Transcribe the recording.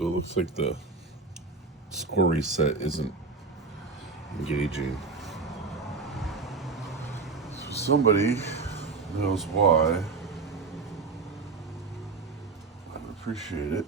So it looks like the score reset isn't engaging. So somebody knows why. I'd appreciate it.